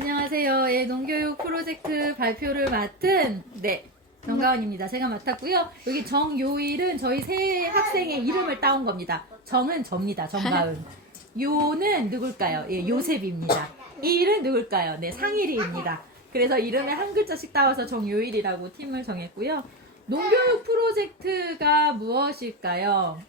안녕하세요. 예, 농교육 프로젝트 발표를 맡은 정가은입니다. 제가 맡았고요. 여기 정요일은 저희 세 학생의 이름을 따온 겁니다. 정은 접니다. 정가은. 요는 누굴까요? 예, 요셉입니다. 일은 누굴까요? 네, 상일이입니다. 그래서 이름을 한 글자씩 따와서 정요일이라고 팀을 정했고요. 농교육 프로젝트가 무엇일까요?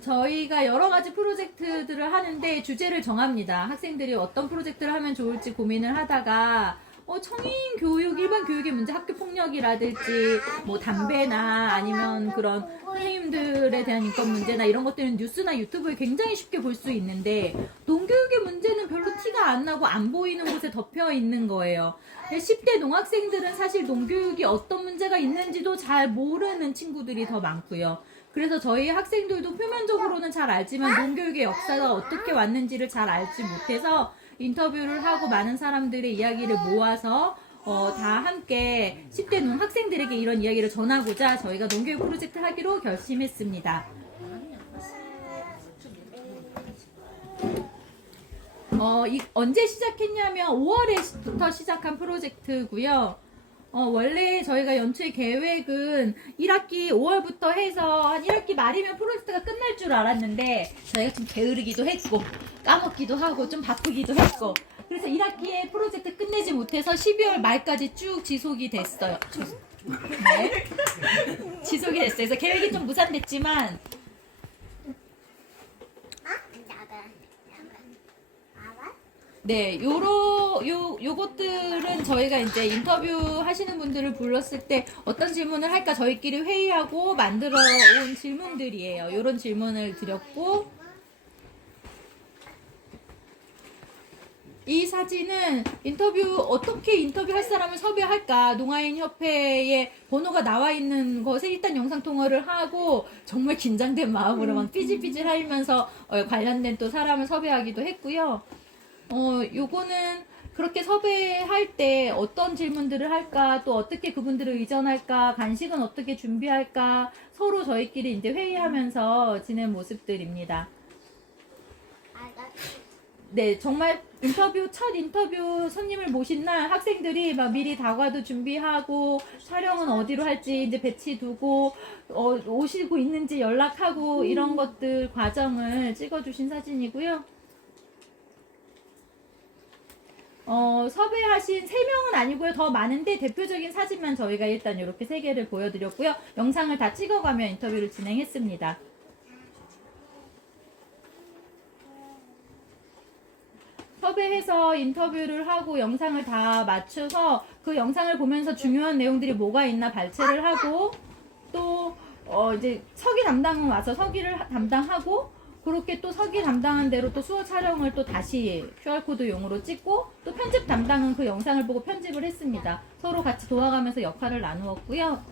저희가 여러 가지 프로젝트들을 하는데 주제를 정합니다. 학생들이 어떤 프로젝트를 하면 좋을지 고민을 하다가 청인 교육, 일반 교육의 문제, 학교 폭력이라든지 뭐 담배나 아니면 그런 선생님들에 대한 인권 문제나 이런 것들은 뉴스나 유튜브에 굉장히 쉽게 볼 수 있는데 농교육의 문제는 별로 티가 안 나고 안 보이는 곳에 덮여 있는 거예요. 10대 농학생들은 사실 농교육이 어떤 문제가 있는지도 잘 모르는 친구들이 더 많고요. 그래서 저희 학생들도 표면적으로는 잘 알지만 농교육의 역사가 어떻게 왔는지를 잘 알지 못해서 인터뷰를 하고 많은 사람들의 이야기를 모아서 다 함께 10대 농학생들에게 이런 이야기를 전하고자 저희가 농교육 프로젝트 하기로 결심했습니다. 언제 시작했냐면 5월에부터 시작한 프로젝트고요. 원래 저희가 연초에 계획은 1학기 5월부터 해서 한 1학기 말이면 프로젝트가 끝날 줄 알았는데 저희가 좀 게으르기도 했고 까먹기도 하고 좀 바쁘기도 했고 그래서 1학기에 프로젝트 끝내지 못해서 12월 말까지 쭉 지속이 됐어요. 네. 지속이 됐어요. 그래서 계획이 좀 무산됐지만 네, 요것들은 저희가 이제 인터뷰 하시는 분들을 불렀을 때 어떤 질문을 할까 저희끼리 회의하고 만들어 온 질문들이에요. 요런 질문을 드렸고, 이 사진은 어떻게 인터뷰할 사람을 섭외할까, 농아인 협회에 번호가 나와 있는 것에 일단 영상통화를 하고, 정말 긴장된 마음으로 막 삐질삐질 하면서 관련된 또 사람을 섭외하기도 했고요. 요거는 그렇게 섭외할 때 어떤 질문들을 할까, 또 어떻게 그분들을 의전할까, 간식은 어떻게 준비할까, 서로 저희끼리 이제 회의하면서 지낸 모습들입니다. 네, 정말 첫 인터뷰 손님을 모신 날 학생들이 막 미리 다과도 준비하고, 촬영은 어디로 할지 이제 배치 두고, 오시고 있는지 연락하고, 이런 것들 과정을 찍어주신 사진이고요. 섭외하신 3명은 아니고요. 더 많은데 대표적인 사진만 저희가 일단 이렇게 3개를 보여드렸고요. 영상을 다 찍어가며 인터뷰를 진행했습니다. 섭외해서 인터뷰를 하고 영상을 다 맞춰서 그 영상을 보면서 중요한 내용들이 뭐가 있나 발췌를 하고 또 이제 서기 담당은 와서 서기를 담당하고 그렇게 또 서기 담당한 대로 또 수어 촬영을 또 다시 QR코드용으로 찍고 또 편집 담당은 그 영상을 보고 편집을 했습니다. 서로 같이 도와가면서 역할을 나누었고요.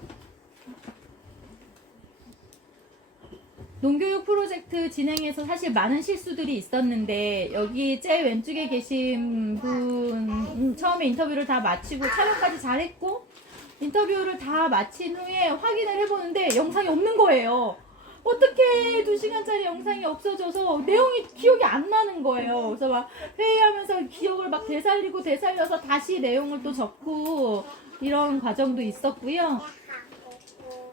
농교육 프로젝트 진행에서 사실 많은 실수들이 있었는데 여기 제일 왼쪽에 계신 분 처음에 인터뷰를 다 마치고 촬영까지 잘했고 인터뷰를 다 마친 후에 확인을 해보는데 영상이 없는 거예요. 어떻게 2시간짜리 영상이 없어져서 내용이 기억이 안 나는 거예요. 그래서 막 회의하면서 기억을 막 되살려서 다시 내용을 또 적고 이런 과정도 있었고요.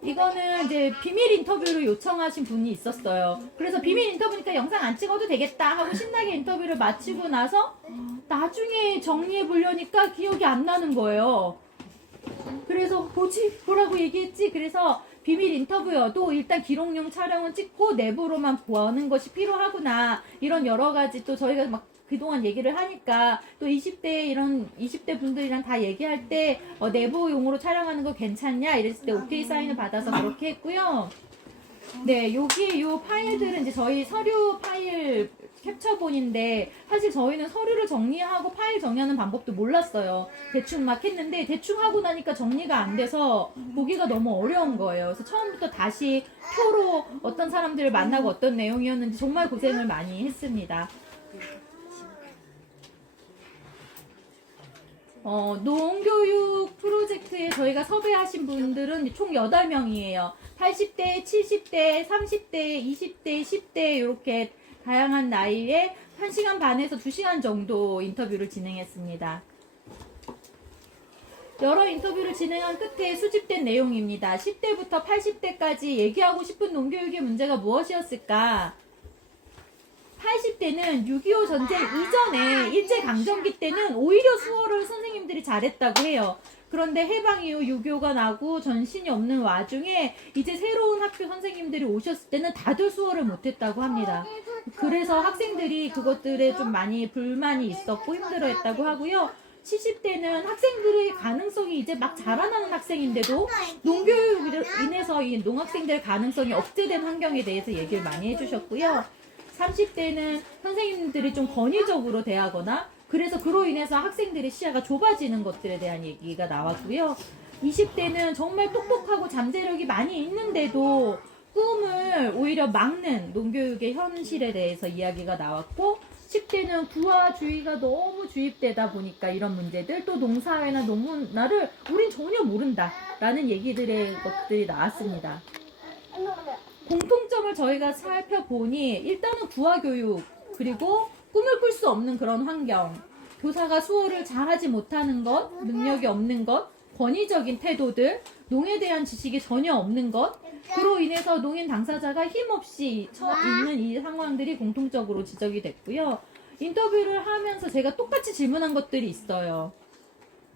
이거는 이제 비밀 인터뷰를 요청하신 분이 있었어요. 그래서 비밀 인터뷰니까 영상 안 찍어도 되겠다 하고 신나게 인터뷰를 마치고 나서 나중에 정리해 보려니까 기억이 안 나는 거예요. 그래서 뭐라고 얘기했지? 그래서 비밀 인터뷰여도 일단 기록용 촬영은 찍고 내부로만 보는 것이 필요하구나. 이런 여러 가지 또 저희가 막 그동안 얘기를 하니까 또 20대 분들이랑 다 얘기할 때 내부용으로 촬영하는 거 괜찮냐? 이랬을 때 오케이 사인을 받아서 그렇게 했고요. 네, 여기 요 파일들은 이제 저희 서류 파일 캡처본인데 사실 저희는 서류를 정리하고 파일 정리하는 방법도 몰랐어요. 대충 막 했는데 대충 하고 나니까 정리가 안 돼서 보기가 너무 어려운 거예요. 그래서 처음부터 다시 표로 어떤 사람들을 만나고 어떤 내용이었는지 정말 고생을 많이 했습니다. 농교육 프로젝트에 저희가 섭외하신 분들은 총 8명이에요. 80대, 70대, 30대, 20대, 10대 이렇게 다양한 나이에 1시간 반에서 2시간 정도 인터뷰를 진행했습니다. 여러 인터뷰를 진행한 끝에 수집된 내용입니다. 10대부터 80대까지 얘기하고 싶은 농교육의 문제가 무엇이었을까? 80대는 6.25 전쟁 이전에 일제강점기 때는 오히려 수어를 선생님들이 잘했다고 해요. 그런데 해방 이후 6.25가 나고 전신이 없는 와중에 이제 새로운 학교 선생님들이 오셨을 때는 다들 수어를 못했다고 합니다. 그래서 학생들이 그것들에 좀 많이 불만이 있었고 힘들어했다고 하고요. 70대는 학생들의 가능성이 이제 막 자라나는 학생인데도 농교육으로 인해서 이 농학생들의 가능성이 억제된 환경에 대해서 얘기를 많이 해주셨고요. 30대는 선생님들이 좀 권위적으로 대하거나 그래서 그로 인해서 학생들의 시야가 좁아지는 것들에 대한 얘기가 나왔고요. 20대는 정말 똑똑하고 잠재력이 많이 있는데도 꿈을 오히려 막는 농교육의 현실에 대해서 이야기가 나왔고 10대는 구화주의가 너무 주입되다 보니까 이런 문제들 또 농사회나 농문화를 우린 전혀 모른다 라는 것들이 나왔습니다. 공통점을 저희가 살펴보니 일단은 구화교육 그리고 꿈을 꿀 수 없는 그런 환경 교사가 수어를 잘하지 못하는 것 능력이 없는 것 권위적인 태도들 농에 대한 지식이 전혀 없는 것 그로 인해서 농인 당사자가 힘없이 있는 이 상황들이 공통적으로 지적이 됐고요. 인터뷰를 하면서 제가 똑같이 질문한 것들이 있어요.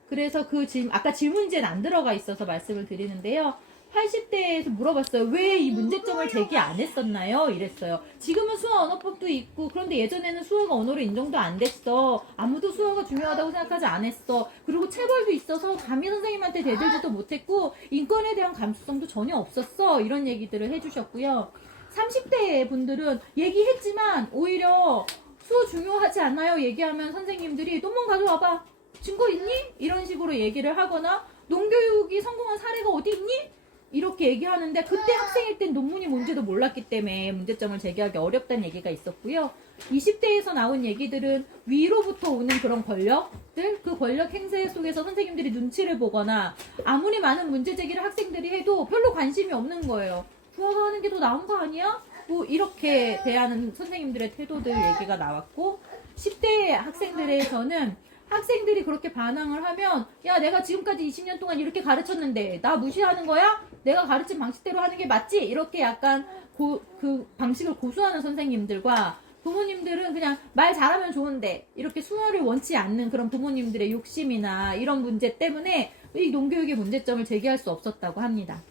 그래서 아까 질문지엔 안 들어가 있어서 말씀을 드리는데요. 80대에서 물어봤어요. 왜 이 문제점을 제기 안 했었나요? 이랬어요. 지금은 수어 언어법도 있고 그런데 예전에는 수어가 언어로 인정도 안 됐어. 아무도 수어가 중요하다고 생각하지 않았어. 그리고 체벌도 있어서 감히 선생님한테 대들지도 못했고 인권에 대한 감수성도 전혀 없었어. 이런 얘기들을 해주셨고요. 30대 분들은 얘기했지만 오히려 수어 중요하지 않아요. 얘기하면 선생님들이 논문 가져와봐. 증거 있니? 이런 식으로 얘기를 하거나 농교육이 성공한 사례가 어디 있니? 이렇게 얘기하는데 그때 학생일 땐 논문이 뭔지도 몰랐기 때문에 문제점을 제기하기 어렵다는 얘기가 있었고요. 20대에서 나온 얘기들은 위로부터 오는 그런 권력들, 그 권력 행세 속에서 선생님들이 눈치를 보거나 아무리 많은 문제 제기를 학생들이 해도 별로 관심이 없는 거예요. 부하가 하는 게 더 나은 거 아니야? 뭐 이렇게 대하는 선생님들의 태도들 얘기가 나왔고 10대 학생들에서는 학생들이 그렇게 반항을 하면 야 내가 지금까지 20년 동안 이렇게 가르쳤는데 나 무시하는 거야? 내가 가르친 방식대로 하는 게 맞지? 이렇게 약간 그 방식을 고수하는 선생님들과 부모님들은 그냥 말 잘하면 좋은데 이렇게 수어를 원치 않는 그런 부모님들의 욕심이나 이런 문제 때문에 이 농교육의 문제점을 제기할 수 없었다고 합니다.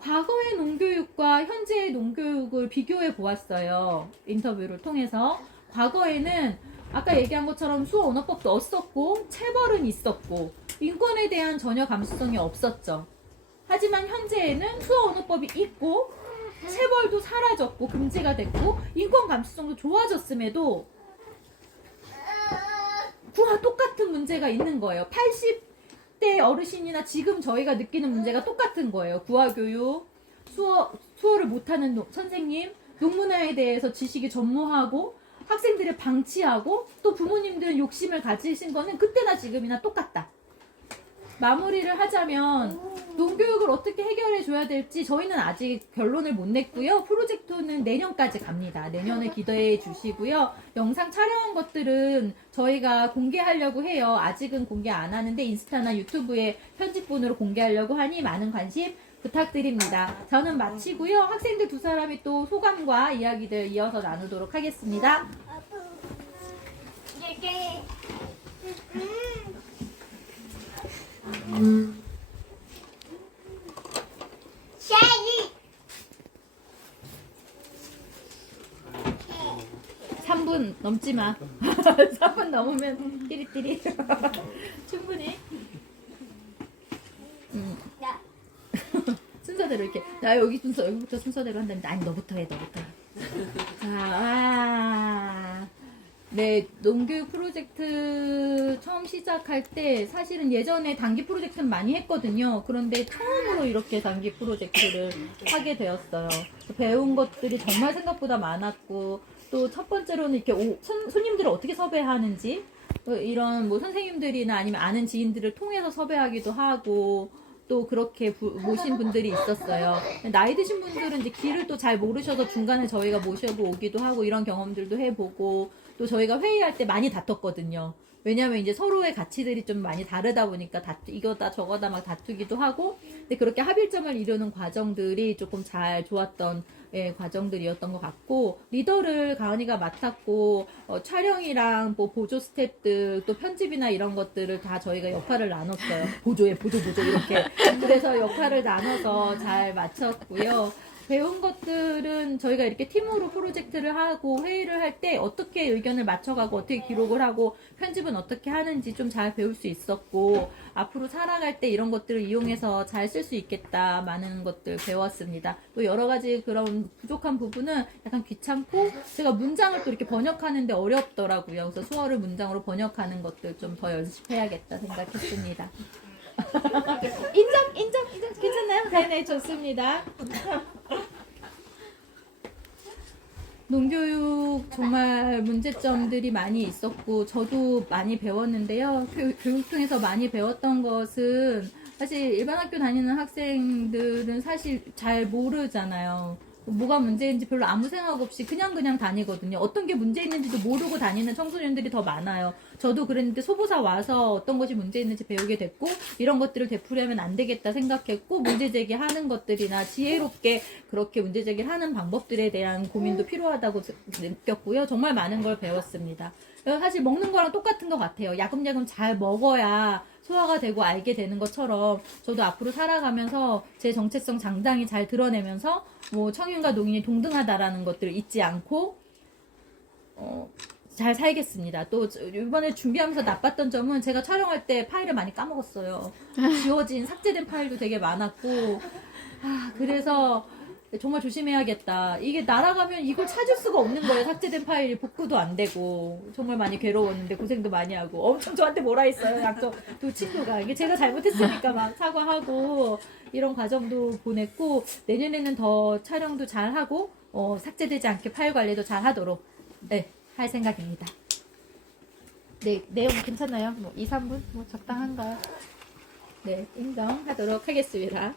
과거의 농교육과 현재의 농교육을 비교해 보았어요. 인터뷰를 통해서. 과거에는 아까 얘기한 것처럼 수어 언어법도 없었고 체벌은 있었고 인권에 대한 전혀 감수성이 없었죠. 하지만 현재에는 수어 언어법이 있고 체벌도 사라졌고 금지가 됐고 인권 감수성도 좋아졌음에도 그와 똑같은 문제가 있는 거예요. 80대 어르신이나 지금 저희가 느끼는 문제가 똑같은 거예요. 구화교육, 수어를 못하는 선생님, 농문화에 대해서 지식이 전무하고 학생들을 방치하고 또 부모님들은 욕심을 가지신 거는 그때나 지금이나 똑같다. 마무리를 하자면 농교육을 어떻게 해결해 줘야 될지 저희는 아직 결론을 못 냈고요. 프로젝트는 내년까지 갑니다. 내년에 기대해 주시고요. 영상 촬영한 것들은 저희가 공개하려고 해요. 아직은 공개 안 하는데 인스타나 유튜브에 편집본으로 공개하려고 하니 많은 관심 부탁드립니다. 저는 마치고요. 학생들 두 사람이 또 소감과 이야기들 이어서 나누도록 하겠습니다. 샤이 3분 넘지 마. 3분 넘으면 띠리띠리. 충분히. 순서대로 이렇게 나 여기부터 순서대로 한다는데 아니 너부터 해. 자, 네, 농교육 프로젝트 처음 시작할 때 사실은 예전에 단기 프로젝트는 많이 했거든요. 그런데 처음으로 이렇게 단기 프로젝트를 하게 되었어요. 배운 것들이 정말 생각보다 많았고 또 첫 번째로는 이렇게 손님들을 어떻게 섭외하는지 이런 뭐 선생님들이나 아니면 아는 지인들을 통해서 섭외하기도 하고 또 그렇게 모신 분들이 있었어요. 나이 드신 분들은 이제 길을 또 잘 모르셔서 중간에 저희가 모셔고 오기도 하고 이런 경험들도 해보고 또 저희가 회의할 때 많이 다퉜거든요. 왜냐면 이제 서로의 가치들이 좀 많이 다르다 보니까 이거다 저거다 막 다투기도 하고, 근데 그렇게 합일점을 이루는 과정들이 조금 잘 좋았던 과정들이었던 것 같고, 리더를 가은이가 맡았고, 촬영이랑 뭐 보조 스태프들 또 편집이나 이런 것들을 다 저희가 역할을 나눴어요. 보조 이렇게. 그래서 역할을 나눠서 잘 맞췄고요. 배운 것들은 저희가 이렇게 팀으로 프로젝트를 하고 회의를 할 때 어떻게 의견을 맞춰가고 어떻게 기록을 하고 편집은 어떻게 하는지 좀 잘 배울 수 있었고, 앞으로 살아갈 때 이런 것들을 이용해서 잘 쓸 수 있겠다 많은 것들 배웠습니다. 또 여러 가지 그런 부족한 부분은 약간 귀찮고 제가 문장을 또 이렇게 번역하는데 어렵더라고요. 그래서 수어를 문장으로 번역하는 것들 좀 더 연습해야겠다 생각했습니다. 인정 괜찮나요? 네네 좋습니다. 농교육 정말 문제점들이 많이 있었고 저도 많이 배웠는데요. 교육 통해서 많이 배웠던 것은 사실 일반 학교 다니는 학생들은 사실 잘 모르잖아요. 뭐가 문제인지 별로 아무 생각 없이 그냥 다니거든요. 어떤 게 문제 있는지도 모르고 다니는 청소년들이 더 많아요. 저도 그랬는데 소보사 와서 어떤 것이 문제 있는지 배우게 됐고, 이런 것들을 되풀이하면 안 되겠다 생각했고, 문제 제기하는 것들이나 지혜롭게 그렇게 문제 제기를 하는 방법들에 대한 고민도 필요하다고 느꼈고요. 정말 많은 걸 배웠습니다. 사실 먹는 거랑 똑같은 것 같아요. 야금야금 잘 먹어야 소화가 되고 알게 되는 것처럼 저도 앞으로 살아가면서 제 정체성 장당히 잘 드러내면서 뭐 청년과 농인이 동등하다라는 것들을 잊지 않고 잘 살겠습니다. 또 이번에 준비하면서 나빴던 점은 제가 촬영할 때 파일을 많이 까먹었어요. 지워진 삭제된 파일도 되게 많았고 그래서 정말 조심해야겠다. 이게 날아가면 이걸 찾을 수가 없는 거예요. 삭제된 파일이 복구도 안 되고 정말 많이 괴로웠는데 고생도 많이 하고 엄청 저한테 뭐라 했어요. 약간 두 친구가 이게 제가 잘못했으니까 막 사과하고 이런 과정도 보냈고, 내년에는 더 촬영도 잘 하고 삭제되지 않게 파일 관리도 잘 하도록 할 생각입니다. 네, 내용 괜찮나요? 뭐 2, 3분 뭐 적당한가요? 네, 인정하도록 하겠습니다.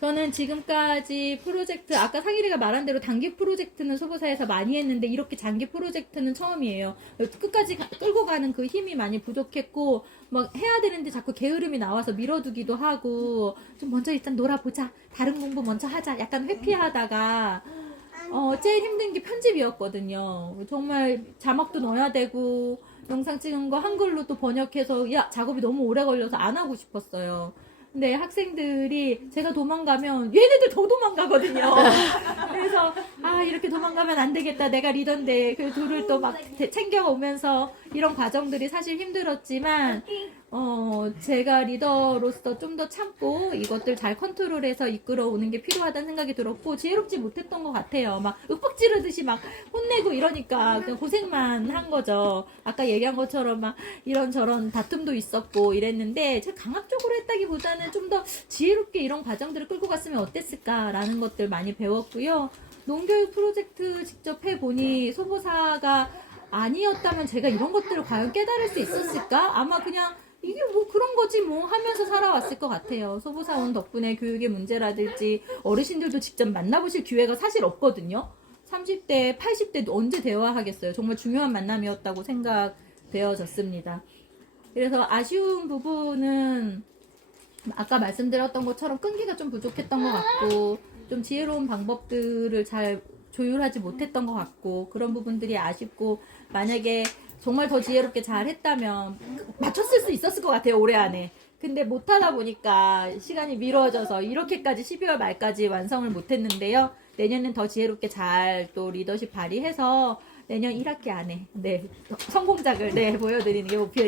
저는 지금까지 프로젝트, 아까 상일이가 말한 대로 단기 프로젝트는 소보사에서 많이 했는데 이렇게 장기 프로젝트는 처음이에요. 끝까지 끌고 가는 그 힘이 많이 부족했고, 막 해야 되는데 자꾸 게으름이 나와서 밀어두기도 하고, 좀 먼저 일단 놀아보자, 다른 공부 먼저 하자, 약간 회피하다가 제일 힘든 게 편집이었거든요. 정말 자막도 넣어야 되고 영상 찍은 거 한글로 또 번역해서 작업이 너무 오래 걸려서 안 하고 싶었어요. 근데 학생들이 제가 도망가면 얘네들 더 도망가거든요. 그래서 이렇게 도망가면 안 되겠다. 내가 리더인데 그 둘을 또 막 챙겨오면서 이런 과정들이 사실 힘들었지만 제가 리더로서 좀 더 참고 이것들 잘 컨트롤해서 이끌어오는 게 필요하다는 생각이 들었고, 지혜롭지 못했던 것 같아요. 막 윽박 지르듯이 막 혼내고 이러니까 그냥 고생만 한 거죠. 아까 얘기한 것처럼 막 이런저런 다툼도 있었고 이랬는데 제가 강압적으로 했다기보다는 좀 더 지혜롭게 이런 과정들을 끌고 갔으면 어땠을까라는 것들 많이 배웠고요. 농교육 프로젝트 직접 해보니 소보사가 아니었다면 제가 이런 것들을 과연 깨달을 수 있었을까? 아마 그냥 이게 뭐 그런 거지 뭐 하면서 살아왔을 것 같아요. 소보사원 덕분에 교육의 문제라든지 어르신들도 직접 만나보실 기회가 사실 없거든요. 30대, 80대도 언제 대화하겠어요. 정말 중요한 만남이었다고 생각되어졌습니다. 그래서 아쉬운 부분은 아까 말씀드렸던 것처럼 끈기가 좀 부족했던 것 같고, 좀 지혜로운 방법들을 잘 조율하지 못했던 것 같고, 그런 부분들이 아쉽고, 만약에 정말 더 지혜롭게 잘 했다면 맞췄을 수 있었을 것 같아요, 올해 안에. 근데 못하다 보니까 시간이 미뤄져서 이렇게까지 12월 말까지 완성을 못했는데요. 내년엔 더 지혜롭게 잘 또 리더십 발휘해서 내년 1학기 안에 성공작을 보여드리는 게 목표입니다.